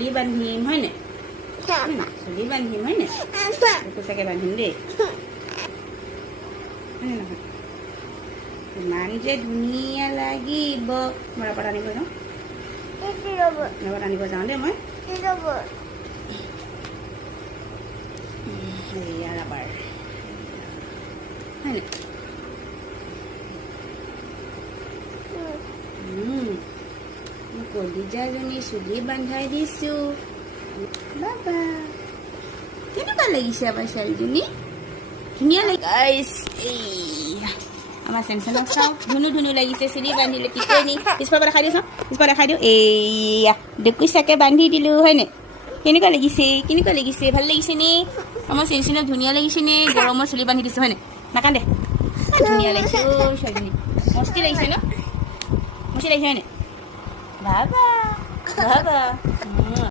চুলি বান্ধিম হয়নে চুলি বান্ধিম হয়নে পোচাকে বান্ধিম দেই হয়নে নহয় ইমান যে ধুনীয়া লাগিব মই ৰাবাৰ আনিব যাওঁ ৰাবাৰ আনিব যাওঁ দেই মই এয়া ৰাবাৰ হয়নে কলিজাজনী চুলি বান্ধাই দিছো বাবা কেনেকুৱা লাগিছে আমাৰ ছোৱালীজনী ধুনীয়া গাইছ আমাৰ চেমচনক চাওঁ ধুনু ধুনু লাগিছে চুলি বান্ধিলে কি কৰি নি পিছপা দেখাই দিওঁ চাওঁ পিছপা দেখাই দিওঁ এয়া ডুকুচাকে বান্ধি দিলোঁ হয়নে কেনেকুৱা লাগিছে ভাল লাগিছে নে আমাৰ চেমচনক ধুনীয়া লাগিছে নে গৰমৰ চুলি বান্ধি দিছোঁ হয়নে নাকান্দে ধুনীয়া লাগিছে অ' ছোৱালীজনী মস্তি লাগিছে ন মস্তি লাগিছে হয়নে বাবা বাবা